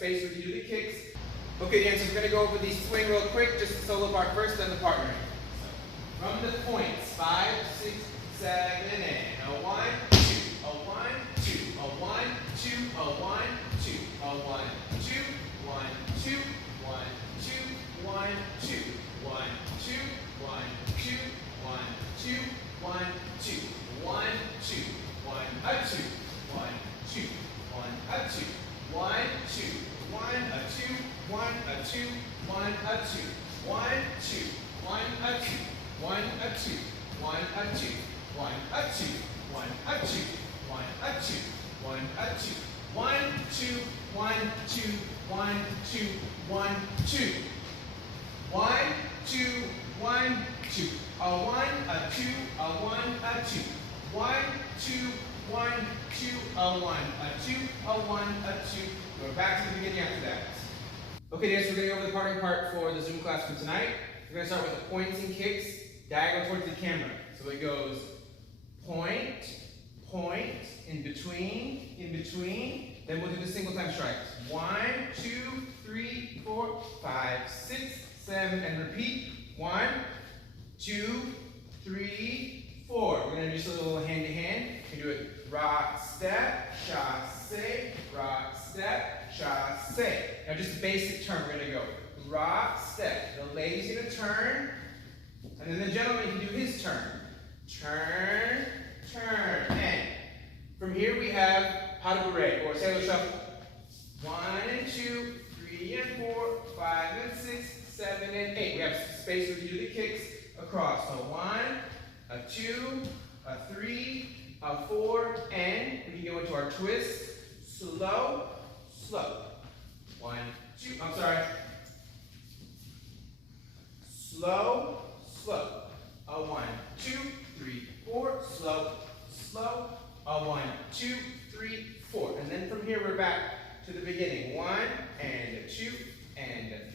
space where you do the kicks. Okay, dancers, we're going to go over the swing real quick, just the solo part first, then the partner. So, from the points, 5, 6, 7, and a 1, 2, a 1, 2, a 1, 2, a 1, 2, a 1, 2, 1, 2, 1, 2, 1, 2, 1, 2, 1, 2, 1, 2, 1, 2, 1, 2, 1, a 2, 1, 2, 1, a 2, 1, 2, 1, a 2, 1, a 2, 1, a 2, 1, 2, 1, a 2, 1, a 2, 1, a 2, 1, a 2, 1, a 2, 1, a 2, 1, a 2, 1, 2, 1, 2, 1, 2, 1, 2. 1, 2, 1, 2. A 1, a 2, a 1, a 2. 1, 2, 1, 2, a 1, a 2, a 1, a 2. Go back to the beginning after that. Okay, dancers, we're going to go over the parting part for the Zoom class for tonight. We're going to start with the points and kicks, diagonal towards the camera. So it goes point, point, in between. Then we'll do the single time strikes. 1, 2, 3, 4, 5, 6, 7, and repeat. 1, 2, 3, 4. We're going to do just a little hand to hand. You can do it rock, step, chasse, rock, step, chasse. Now just a basic turn. We're going to go rock, step. The lady's going to turn, and then the gentleman can do his turn. Turn, turn, and from here we have pas de bourrée, or sailor shuffle. 1 and 2, 3 and 4, 5 and 6, 7 and 8. We have space where we do the kicks across. So 1, a 2, a 3, a 4, and we can go into our twist. Slow, slow. 1, 2, I'm sorry. Slow, slow. A 1, 2, 3, 4. Slow, slow. A 1, 2, 3, 4. And then from here we're back to the beginning. 1 and a 2 and a